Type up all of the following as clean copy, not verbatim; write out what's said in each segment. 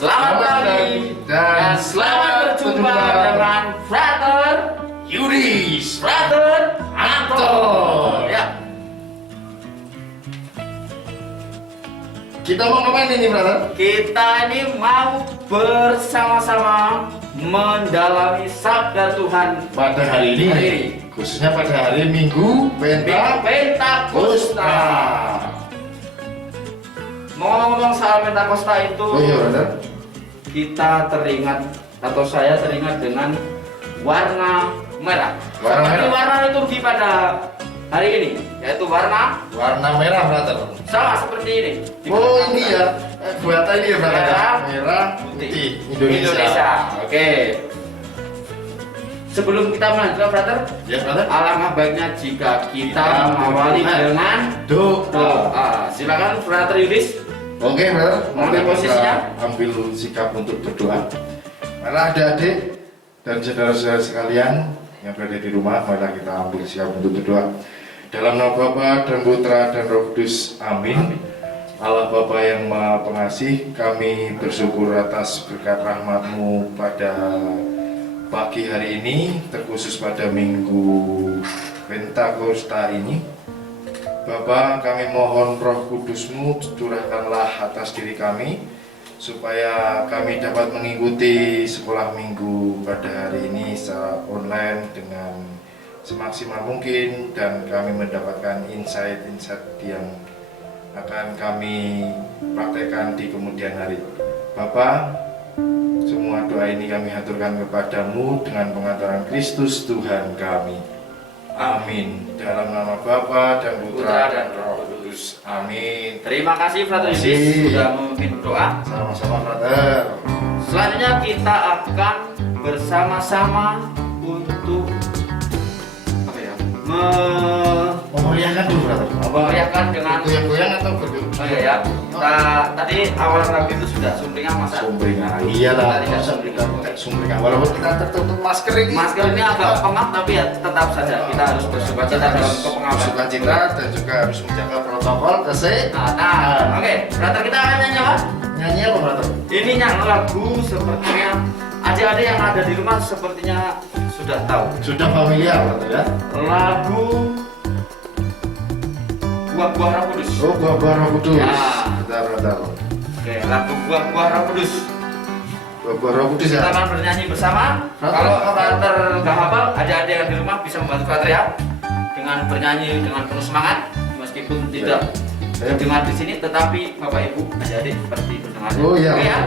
Selamat pagi dan selamat berjumpa dengan Frater Yudis, Frater Anton. Ya. Kita mau ngapain ini, brother? Kita ini mau bersama-sama mendalami sabda Tuhan Pada hari ini, khususnya pada hari Minggu Pentakosta. Mau ngomong soal Pentakosta itu, Oh iya, brother. kita teringat atau saya teringat dengan warna merah. Warna Seperti merah. warna liturgi pada hari ini, yaitu warna Merah, brother. sama seperti ini. Oh ini ya, buatan ini ya, brother. Merah, Merah, putih. Indonesia. Oke. Sebelum kita melanjutkan, brother, Ya, brother. alangkah baiknya jika kita mengawali dengan doa. Silakan, Frater Yudis. Oke, brother. Ambil Mari posisinya. kita ambil sikap untuk berdoa. Marilah adik-adik dan saudara-saudara sekalian yang berada di rumah, marilah kita ambil sikap untuk berdoa. Dalam nama Bapa dan Putra dan Roh Kudus. Amin. Allah Bapa yang Maha Pengasih, kami bersyukur atas berkat rahmat-Mu pada pagi hari ini, terkhusus pada Minggu Pentakosta ini. Bapa, kami mohon Roh Kudus-Mu curahkanlah atas diri kami, supaya kami dapat mengikuti sekolah minggu pada hari ini secara online dengan semaksimal mungkin, dan kami mendapatkan insight-insight yang akan kami praktekkan di kemudian hari. Bapa, semua doa ini kami haturkan kepadamu dengan pengantaran Kristus Tuhan kami. Amin. Dalam nama Bapa dan Putra dan Roh Kudus. Amin. Terima kasih, Frater Yudis, Kasih. sudah memimpin doa. Sama-sama, brother. Selanjutnya kita akan bersama-sama untuk apa ya? Memeriahkan dulu, brother. Memeriahkan dengan Goyang-goyang atau berdua? oh iya ya. Kita tadi awal ragu itu sudah sumbringan masa. Sumbringan. Iyalah, Kita tidak masa sumbringan. kita pakai sumbringan. Walaupun kita tertutup masker ini. Masker ini agak pengap, tapi ya tetap saja kita harus bersukacita dalam kepengaman. Sukacita dan juga harus menjaga protokol kesehatan. Nah, oke, brother, kita akan nyanyi apa? Nyanyi apa, brother? Ini lagu sepertinya adik-adik yang ada di rumah sepertinya sudah tahu. Sudah familiar, brother ya? Lagu Buah-buah Roh Kudus. Oh, buah-buah Roh Kudus. Ya. Bentar. Oke, lagu Buah-buah Roh Kudus. Buah-buah Roh Kudus Kita ya? akan bernyanyi bersama. Frater, Kalau apa? Frater nggak hafal, adik-adik yang di rumah bisa membantu Frater ya, dengan bernyanyi dengan penuh semangat, meskipun tidak dengar di sini, tetapi Bapak Ibu adik-adik seperti mendengar. Oh iya. Oke ya.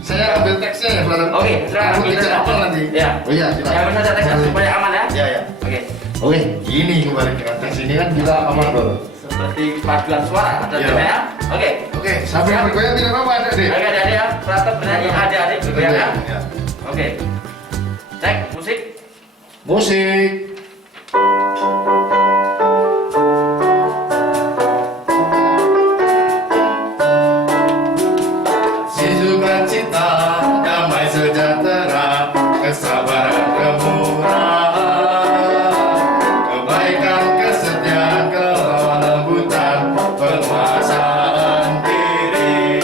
Saya ambil teksnya ya, brother. Oke, silakan Aku ambil tidak teksnya. hafal nanti. Ya. Oh iya, silakan. Jangan saja teksnya supaya aman ya. Ya. Oke. Oke, ini kembali dengan teks ini kan kita aman, brother. Seperti paduan suara ada Iya. tema ya. Oke. Oke, sambil Siap. bergoyang tidak apa-apa, adik-adik. Oke, adik-adik ya. Frater bernyanyi, adik-adik bergoyang ya. Ya. Oke. Cek musik. Musik. Si sukacita, damai sejahtera, kesabaran kemurahan, kebaikan, kesetiaan, kelembutan, penguasaan diri.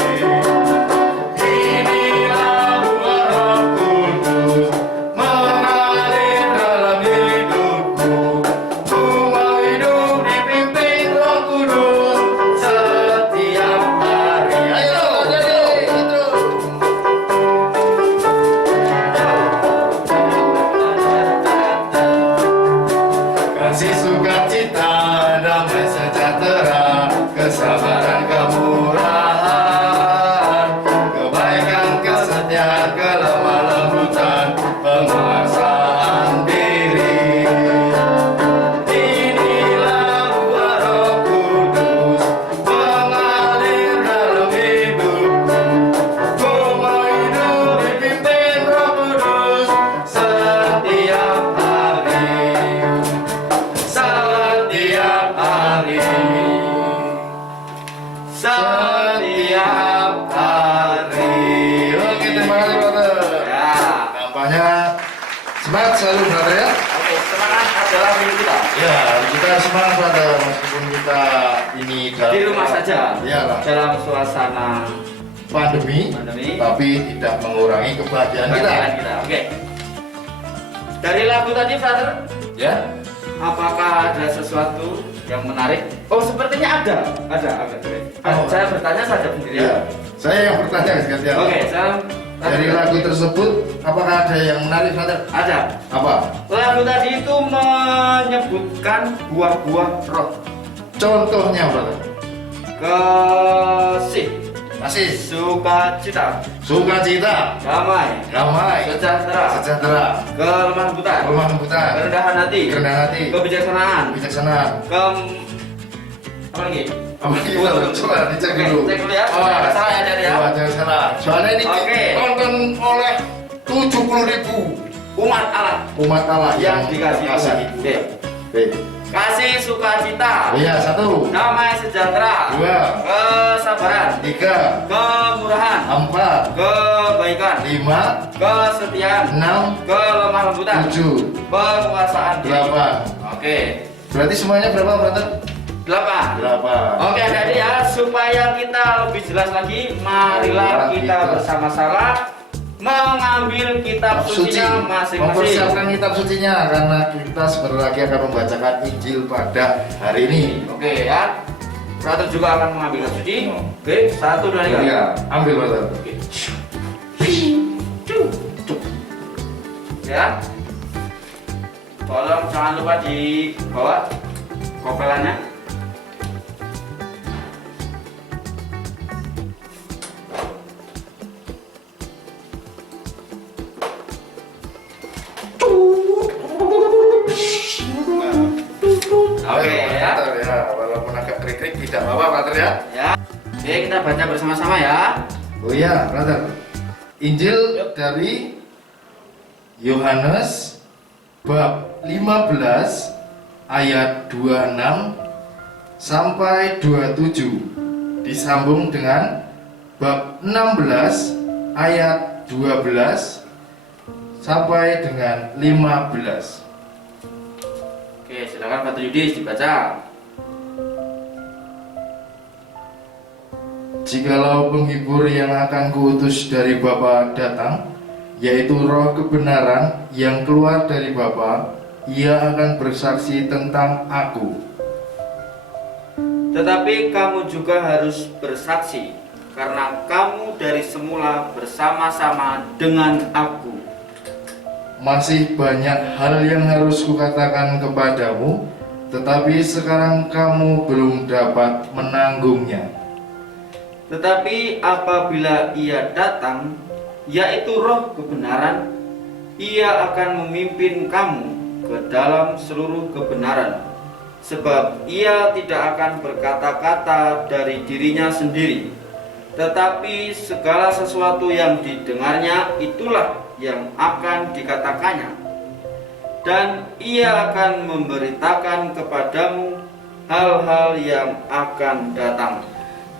Inilah buah Roh Kudus mengalir dalam hidupku. Ku mau hidup dipimpin Roh Kudus setiap hari. Ayo, gitu. Kasih sukacita, damai sejahtera, kesabaran, kemurahan, kebaikan, kesetiaan, kelemah lembutan, penguasaan diri. Inilah buah Roh Kudus mengalir dalam hidupku. Ku mau hidup dipimpin Roh Kudus setiap hari. Setiap hari. Setiap hari. Oke, terima kasih, brother. Ya. Nampaknya semangat selalu, brother ya. Oke, semangat adalah milik kita. Ya, kita semangat, brother, meskipun kita ini dalam Di rumah saja. Iyalah. Dalam suasana pandemi, tapi tidak mengurangi kebahagiaan kita. Oke. Dari lagu tadi, Brother, Ya. apakah ada sesuatu yang menarik? Oh, sepertinya ada. Oh. Saya bertanya saja sendiri. Ya. Saya yang bertanya sekalian. Oke, saya Dari lagu tersebut, apakah ada yang menarik, Brother? ada. Apa? Lagu tadi itu menyebutkan buah-buah roh. Contohnya, Brother? Kasih, Kasih, sukacita, sukacita, damai, damai, sejahtera, kelemah lembutan, kerendahan hati, kebijaksanaan, apa lagi? Coba dicek dulu. Cek dulu ya. Oh, Jangan salah ya, Dar, ya. Jangan salah. Soalnya ini Oke. ditonton oleh 70.000 Umat Allah umat Allah yang dikasih Tuhan. Oke. Baik. Kasih sukacita, Iya, 1, damai sejahtera, 2, kesabaran, 3, kemurahan, 4, kebaikan, 5, kesetiaan, 6, kelemah lembutan, 7, penguasaan diri. 8. Oke, Berarti semuanya berapa, Brother? 8. 8. Oke, adik-adik ya, supaya kita lebih jelas lagi, marilah kita bersama-sama mengambil kitab sucinya masing-masing. Mempersiapkan kitab sucinya karena kita sebentar lagi akan membacakan Injil pada hari ini. Oke ya, Brother juga akan mengambil kitab suci. Oke, 1, 2, 3. Iya, ambil, Brother. Oke. Ya, tolong jangan lupa dibawa kopelannya. Oke ya. Ya, walaupun agak krik-krik tidak apa-apa, Brother ya. Ya. Oke, kita baca bersama-sama ya. Oh iya, Brother. Injil dari Yohanes bab 15 ayat 26 sampai 27 disambung dengan bab 16 ayat 12 sampai dengan 15. Oke, silakan Pak Yudis dibaca. Jikalau penghibur yang akan kuutus dari Bapa datang, yaitu Roh kebenaran yang keluar dari Bapa, ia akan bersaksi tentang Aku. Tetapi kamu juga harus bersaksi, karena kamu dari semula bersama-sama dengan Aku. Masih banyak hal yang harus kukatakan kepadamu, tetapi sekarang kamu belum dapat menanggungnya. Tetapi apabila ia datang, yaitu Roh kebenaran, ia akan memimpin kamu ke dalam seluruh kebenaran. Sebab ia tidak akan berkata-kata dari dirinya sendiri, tetapi segala sesuatu yang didengarnya itulah yang akan dikatakannya. Dan ia akan memberitakan kepadamu hal-hal yang akan datang.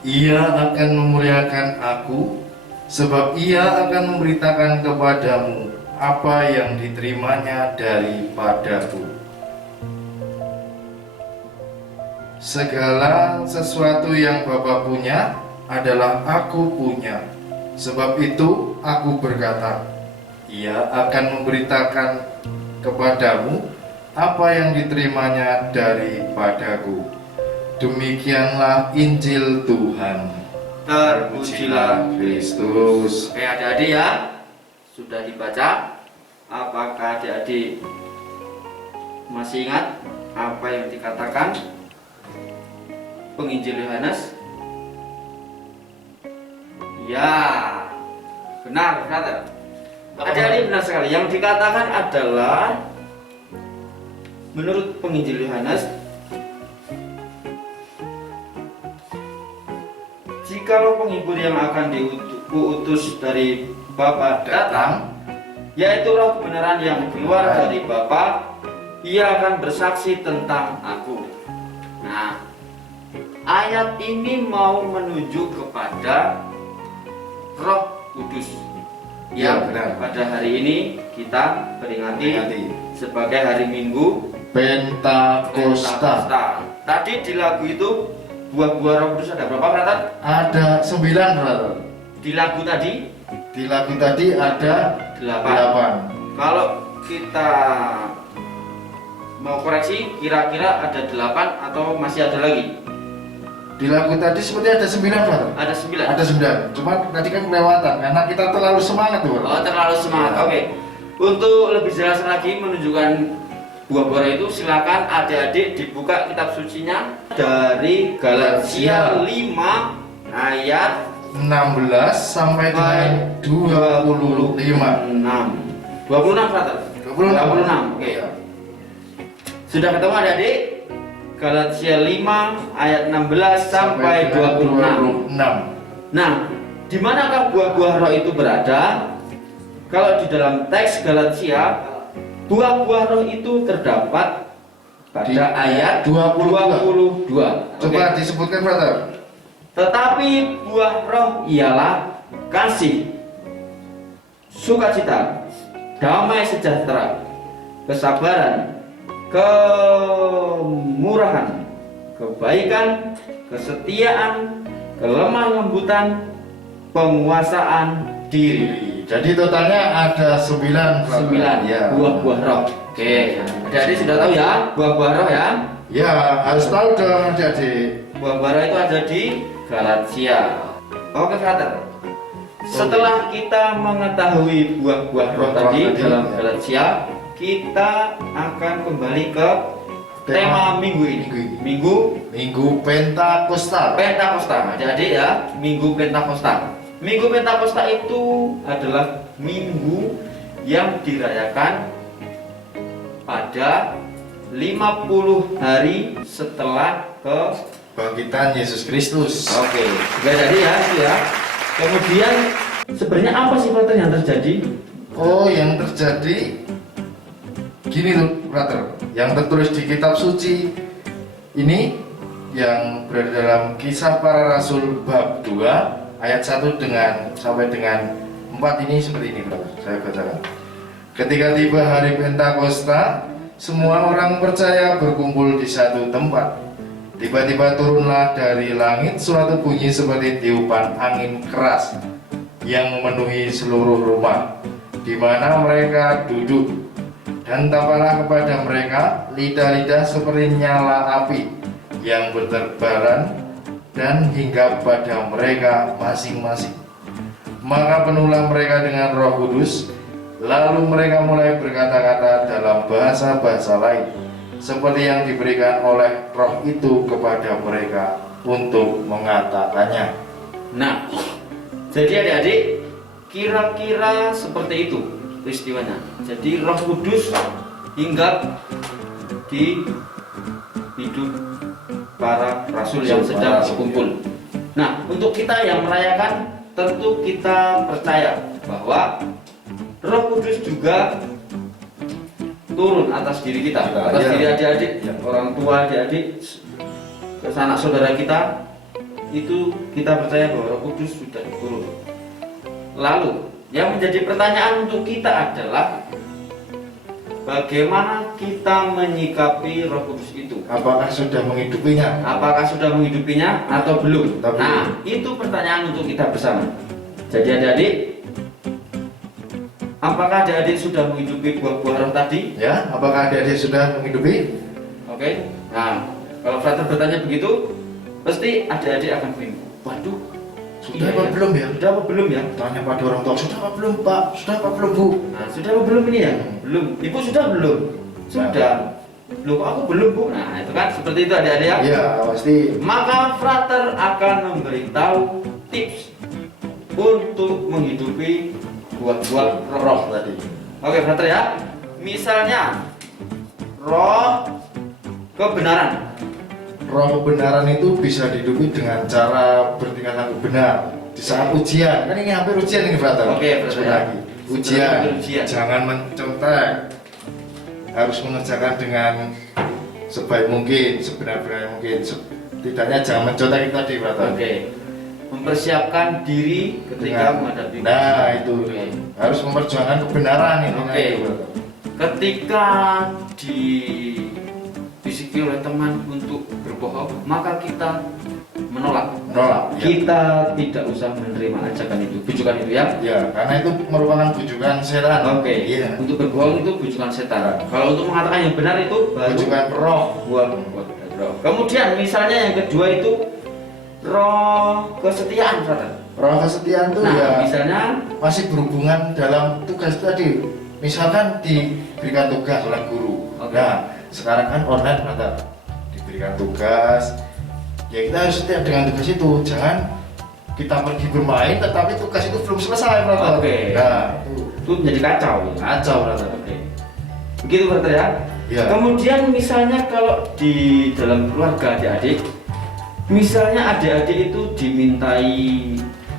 Ia akan memuliakan Aku, sebab ia akan memberitakan kepadamu apa yang diterimanya daripadaku. Segala sesuatu yang Bapa punya adalah Aku punya. Sebab itu Aku berkata, ia akan memberitakan kepadamu apa yang diterimanya daripadaku. Demikianlah Injil Tuhan. Terpujilah Kristus. Oke, adik-adik ya, sudah dibaca. Apakah adik-adik masih ingat apa yang dikatakan penginjil Yohanes? Ya, benar, benar. Adik-adik benar sekali. Yang dikatakan adalah menurut penginjil Yohanes, jikalau penghibur yang akan diutus dari Bapa datang, yaitu Roh kebenaran yang keluar dari Bapa, ia akan bersaksi tentang Aku. Nah, ayat ini mau menunjuk kepada Roh Kudus yang benar. pada hari ini kita peringati sebagai hari Minggu Pentakosta. Tadi di lagu itu buah-buah Roh Kudus ada berapa, Brother? Ada 9, Brother. di lagu tadi? Di lagu tadi ada 8. Kalau kita mau koreksi, kira-kira ada 8 atau masih ada lagi? Di lagu tadi seperti ada 9, Pak. Ada 9. Ada 9. Cuma tadi kan kelewatan karena kita terlalu semangat tuh. Oh, terlalu semangat. Ya. Oke. Untuk lebih jelas lagi menunjukkan buah-buah itu, silakan adik-adik dibuka kitab sucinya dari Galatia 5 ayat 16 sampai dengan 25. 26, Frater. 26. Oke. Sudah ketemu adik-adik? Galatia 5 ayat 16 sampai 26. Nah, di manakah buah-buah roh itu berada? Kalau di dalam teks Galatia, buah-buah roh itu terdapat pada Di ayat 22. 22. Coba Oke. disebutkan, Brother. Tetapi buah roh ialah kasih, sukacita, damai sejahtera, kesabaran, kemurahan, kebaikan, kesetiaan, kelemah lembutan, penguasaan diri. Jadi totalnya ada 9. 9 Ya. buah-buah roh. Oke, adik-adik sudah tahu ya buah-buah roh ya? Ya, harus tahu dong adik-adik. Buah-buah roh itu ada di Galatia. Oke, Frater. Setelah kita mengetahui buah-buah roh tadi dalam Galatia, kita akan kembali ke tema minggu ini. Minggu Pentakosta. Pentakosta. Adik-adik ya, Minggu Pentakosta. Minggu Pentakosta itu adalah minggu yang dirayakan pada 50 hari setelah Bangkitan Yesus Kristus. Oke, jadi ya itu ya. Kemudian sebenarnya apa sih Frater yang terjadi? Oh, yang terjadi gini tuh, Brother. Yang tertulis di kitab suci ini yang berada dalam Kisah Para Rasul bab 2 ayat 1 sampai dengan 4 ini seperti ini, Brother. Saya bacakan. Ketika tiba hari Pentakosta, semua orang percaya berkumpul di satu tempat. Tiba-tiba turunlah dari langit suatu bunyi seperti tiupan angin keras yang memenuhi seluruh rumah di mana mereka duduk, dan tampaklah kepada mereka lidah-lidah seperti nyala api yang berterbaran dan hinggap pada mereka masing-masing. Maka penuhlah mereka dengan Roh Kudus, lalu mereka mulai berkata-kata dalam bahasa-bahasa lain seperti yang diberikan oleh Roh itu kepada mereka untuk mengatakannya. Nah, jadi adik-adik, kira-kira seperti itu peristiwanya. Jadi Roh Kudus hinggap di hidup para rasul yang sedang berkumpul. Nah, untuk kita yang merayakan, tentu kita percaya bahwa Roh Kudus juga turun atas diri kita, atas diri adik-adik, orang tua adik-adik, sanak saudara kita. Itu kita percaya bahwa Roh Kudus sudah turun. Lalu yang menjadi pertanyaan untuk kita adalah bagaimana kita menyikapi Roh Kudus itu? Apakah sudah menghidupinya? Apakah sudah menghidupinya atau belum? Nah, itu pertanyaan untuk kita bersama. Jadi adik-adik, apakah adik-adik sudah menghidupi buah-buah roh tadi? Ya, apakah adik-adik sudah menghidupi? Oke. Nah, kalau Frater bertanya begitu, pasti adik-adik akan bingung. Waduh, Sudah apa belum ya? Sudah apa belum ya? Tanya pada orang tua, sudah apa belum, Pak? Sudah apa belum, Bu? Nah, sudah apa belum ini ya? Belum. Ibu sudah belum? Sudah. Loh, kok aku belum, Bu? Nah, itu kan seperti itu adik-adik ya. Iya, pasti. Maka Frater akan memberitahu tips untuk menghidupi buah-buah roh tadi. Oke, Frater ya. Misalnya roh kebenaran. Roh kebenaran itu bisa dihidupi dengan cara bertingkah laku benar di saat ujian. Kan ini hampir ujian ini, Frater. Oke, Frater ya. Lagi. Ujian. Ujian. Jangan mencontek. Harus mengerjakan dengan sebaik mungkin, sebenar-benarnya mungkin. Setidaknya jangan mencontek itu tadi, Frater. Oke. Mempersiapkan diri ketika menghadapi. Nah, itu. Oke. Harus memperjuangkan kebenaran ini. Oke. Ketika dibisiki oleh teman untuk berbohong, maka kita menolak. Menolak. Ya. Kita tidak usah menerima ajakan itu, bujukan itu ya. Ya, karena itu merupakan bujukan setan. Oke. Iya. Untuk berbohong itu bujukan setan. Kalau untuk mengatakan yang benar itu baru Bujukan roh. buah roh. Kemudian misalnya yang kedua itu roh kesetiaan, brother. Roh kesetiaan tuh Nah, ya misalnya masih berhubungan dalam tugas tadi. Misalkan diberikan tugas oleh guru. Oke. Nah, sekarang kan online, brother. Diberikan tugas. Ya kita harus setia dengan tugas itu. Jangan kita pergi bermain tetapi tugas itu belum selesai, brother. Oke. Nah, itu menjadi kacau. kacau, brother. Oke. Begitu, brother ya. Ya. Kemudian misalnya kalau di dalam keluarga adik-adik, misalnya adik-adik itu dimintai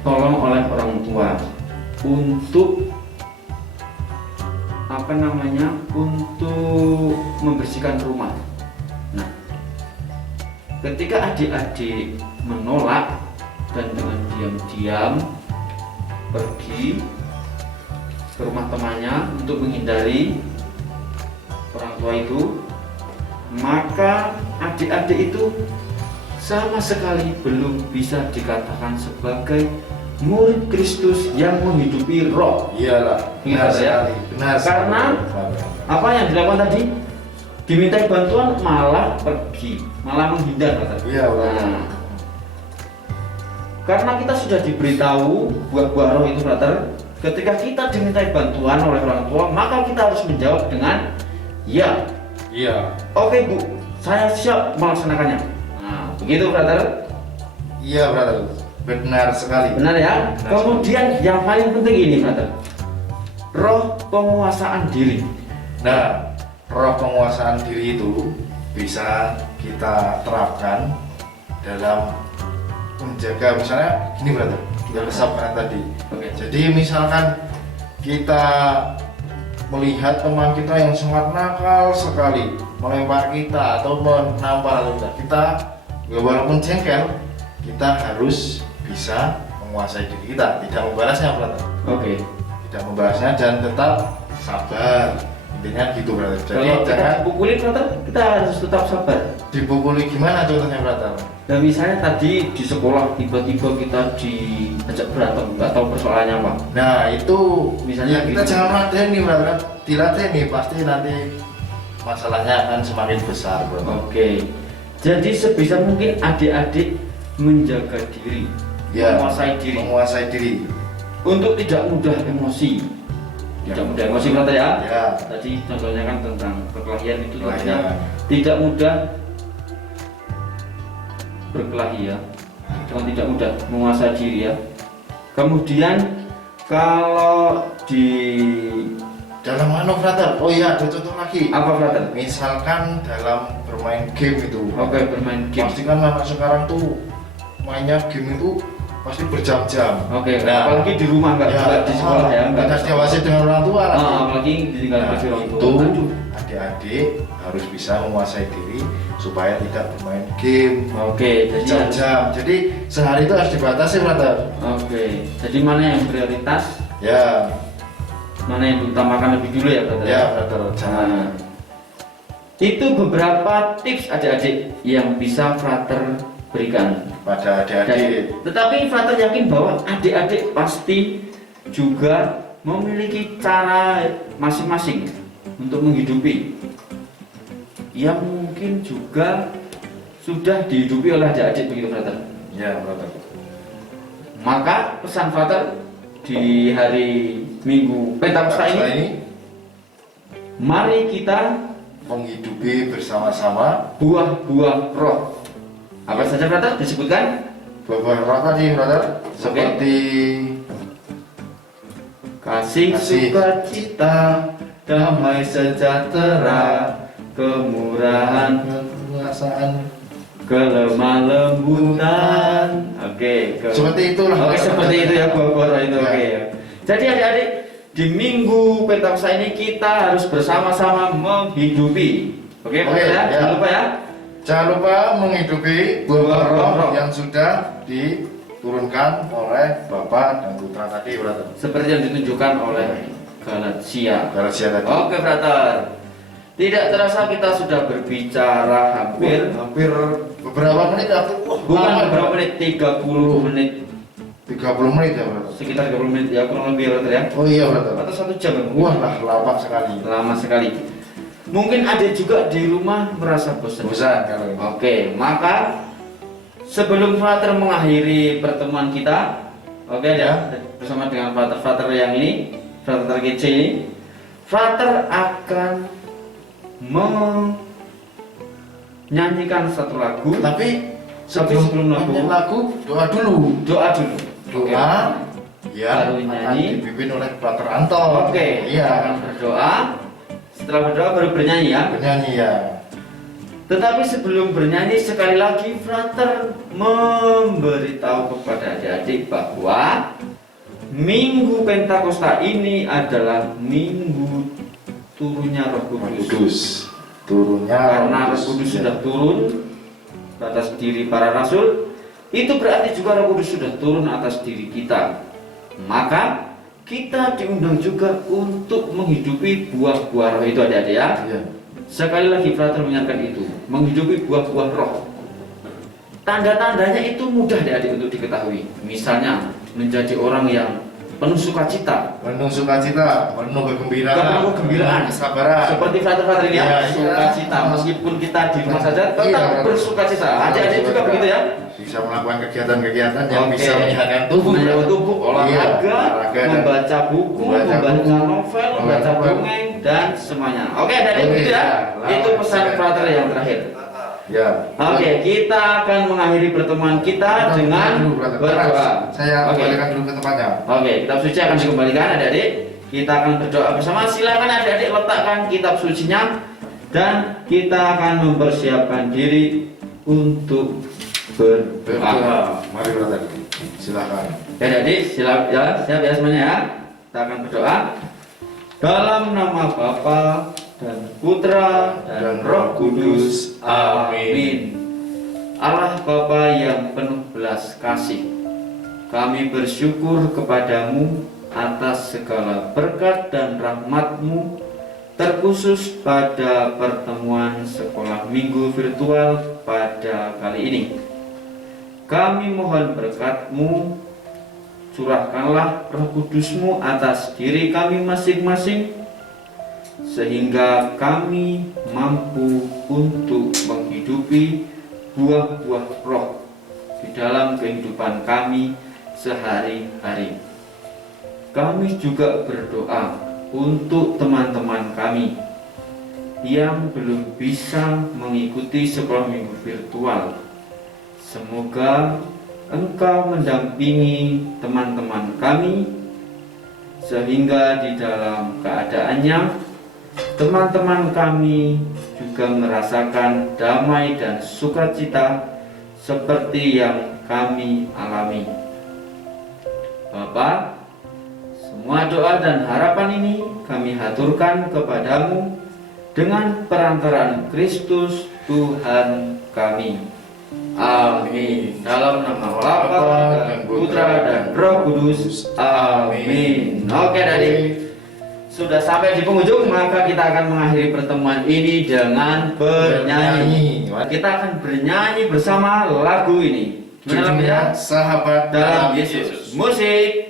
tolong oleh orang tua untuk untuk membersihkan rumah. Nah, ketika adik-adik menolak dan dengan diam-diam pergi ke rumah temannya untuk menghindari orang tua itu, maka adik-adik itu sama sekali belum bisa dikatakan sebagai murid Kristus yang menghidupi roh. Iyalah, benar Benar ya? sekali. Benar Karena sekali. apa yang dilakukan tadi? Dimintai bantuan malah pergi, malah menghindar, kata. Iya, brother. Nah, karena kita sudah diberitahu buah-buah roh itu, brother, ketika kita dimintai bantuan oleh orang tua, maka kita harus menjawab dengan ya. Iya. Oke, Bu, saya siap melaksanakannya. Nah, begitu, brother. Iya, brother. Benar sekali. Benar ya? Benar. Kemudian yang paling penting ini, brother, roh penguasaan diri. Nah, roh penguasaan diri itu bisa kita terapkan dalam menjaga, misalnya gini, brother, kita kesapkan tadi. Oke. Jadi misalkan kita melihat teman kita yang sangat nakal sekali melempar kita atau menampar kita, ya walaupun jengkel, kita harus bisa menguasai diri kita, tidak membalasnya, brother. Oke. Tidak membalasnya dan tetap sabar. Intinya gitu, brother. Jadi Kalau kita jangan dipukulin, brother, kita harus tetap sabar. dipukuli. Gimana contohnya, brother? Nah, misalnya tadi di sekolah tiba-tiba kita diajak berantem, nggak tahu persoalannya apa. Nah itu Misalnya ya kita gitu. jangan ladeni, brother. Diladeni pasti nanti masalahnya akan semakin besar, brother. Oke. Jadi sebisa mungkin adik-adik menjaga diri, Ya, menguasai diri, menguasai diri. untuk tidak mudah emosi. Tidak mudah emosi, brother ya. Ya, Tadi contohnya kan tentang perkelahian itu, Perkelahian. artinya tidak mudah berkelahi ya, jangan tidak mudah menguasai diri ya. Kemudian kalau di dalam mana, brother? Oh iya, ada contoh lagi. apa, brother? Misalkan dalam bermain game itu. Oke, bermain game. Pasti kan anak sekarang tuh mainnya game itu pasti berjam-jam. Oke, Nah, apalagi di rumah nggak di sekolah ya, nggak Tidak diawasi dengan orang tua lagi. apalagi ditinggal Nah, pergi orang itu tua. Aduh. adik-adik harus bisa menguasai diri supaya tidak bermain game Oke, jadi jam-jam. Jadi sehari itu harus dibatasi, brother. Oke, jadi mana yang prioritas, Ya, mana yang diutamakan lebih dulu ya, brother? ya, brother. Jangan. Nah, itu beberapa tips adik-adik yang bisa frater berikan. Pada adik-adik. Tetapi frater yakin bahwa adik-adik pasti juga memiliki cara masing-masing untuk menghidupi yang mungkin juga sudah dihidupi oleh adik-adik, begitu, frater. Ya, brother. Maka pesan frater di hari Minggu Pentakosta ini, mari kita menghidupi bersama-sama buah-buah roh. Apa saja, brother, disebutkan? buah-buah roh tadi, brother. Seperti Kasih, Kasih. sukacita, damai sejahtera, kemurahan, kekuasaan. kelemah lembutan. Oke, Seperti itulah. Oke, seperti itu ya buah-buah roh itu. Ya. Oke. Jadi adik-adik, di Minggu Pentakosta ini kita harus bersama-sama menghidupi. Oke, Oke, ya. ya. Jangan lupa ya. Jangan lupa menghidupi buah-buah Buah-buah roh roh. yang sudah diturunkan oleh Bapa dan Putra tadi, brother. Seperti yang ditunjukkan oleh Galatia. Galatia tadi. Oke, brother. Tidak terasa kita sudah berbicara hampir Hampir beberapa menit aku Bukan beberapa menit, 30 menit. 30 menit ya brother. Sekitar 30 menit ya kurang lebih brother ya. Oh iya brother. Atau 1 jam ya? Wah lah lama sekali. Lama sekali. Mungkin ada juga di rumah merasa bosan. Bosan kalau ini. Oke, maka sebelum Frater mengakhiri pertemuan kita, oke ya, bersama dengan Frater yang ini, Frater kece ini, Frater akan menyanyikan satu lagu. Tapi sebelum sebelum lagu, lagu doa dulu. doa dulu. Doa ya Baru akan nyanyi. dipimpin oleh Frater Anto. Oke, kita akan Iya. berdoa. Setelah berdoa baru bernyanyi ya. Bernyanyi ya. Tetapi sebelum bernyanyi sekali lagi Frater memberitahu kepada adik-adik bahwa Minggu Pentakosta ini adalah minggu turunnya Roh Roh Kudus. Kudus. Turunnya Karena Roh Kudus sudah turun atas diri para rasul, itu berarti juga Roh Kudus sudah turun atas diri kita. Maka kita diundang juga untuk menghidupi buah-buah roh itu adik-adik ya. Iya. Sekali lagi Frater mengingatkan itu, menghidupi buah-buah roh. Tanda-tandanya itu mudah adik-adik untuk diketahui. Misalnya menjadi orang yang penuh sukacita, Penuh sukacita, penuh kegembiraan, penuh kegembiraan, kesabaran. seperti Frater ini ya, Iya, iya. sukacita. Meskipun kita di rumah saja tetap Iya, bersukacita. Adik-adik juga begitu ya. Bisa melakukan kegiatan-kegiatan yang Oke. bisa menyehatkan tubuh. Menyehatkan tubuh, olahraga, Iya, olahraga dan membaca buku, membaca novel, membaca dongeng dan semuanya. Oke, adik-adik Oke, begitu ya. ya. Itu pesan Frater yang terakhir. Ya. Oke, kita akan mengakhiri pertemuan kita dengan berdoa. Saya Oke. kembalikan dulu ke tempatnya. Oke, kitab suci akan dikembalikan adik-adik. Kita akan berdoa bersama. Silakan adik-adik letakkan kitab sucinya dan kita akan mempersiapkan diri untuk berdoa. Berdoa. Mari brother. Silakan. Ya adik-adik, siap ya semuanya ya. Kita akan berdoa dalam nama Bapa dan Putra dan Roh Kudus. Amin. Allah Bapa yang penuh belas kasih, kami bersyukur kepadamu atas segala berkat dan rahmat-Mu, terkhusus pada pertemuan sekolah minggu virtual pada kali ini. Kami mohon berkat-Mu, curahkanlah Roh Kudus-Mu atas diri kami masing-masing, sehingga kami mampu untuk menghidupi buah-buah roh di dalam kehidupan kami sehari-hari. Kami juga berdoa untuk teman-teman kami yang belum bisa mengikuti sekolah minggu virtual. Semoga Engkau mendampingi teman-teman kami, sehingga di dalam keadaannya teman-teman kami juga merasakan damai dan sukacita seperti yang kami alami. Bapa, semua doa dan harapan ini kami haturkan kepadamu dengan perantaraan Kristus Tuhan kami. Amin. Dalam nama Bapa dan Putra dan Roh Kudus. Amin. Oke, adik. Sudah sampai di penghujung, maka kita akan mengakhiri pertemuan ini dengan bernyanyi. Kita akan bernyanyi bersama lagu ini. Gimana lagunya? Sahabat Dalam Yesus. Musik.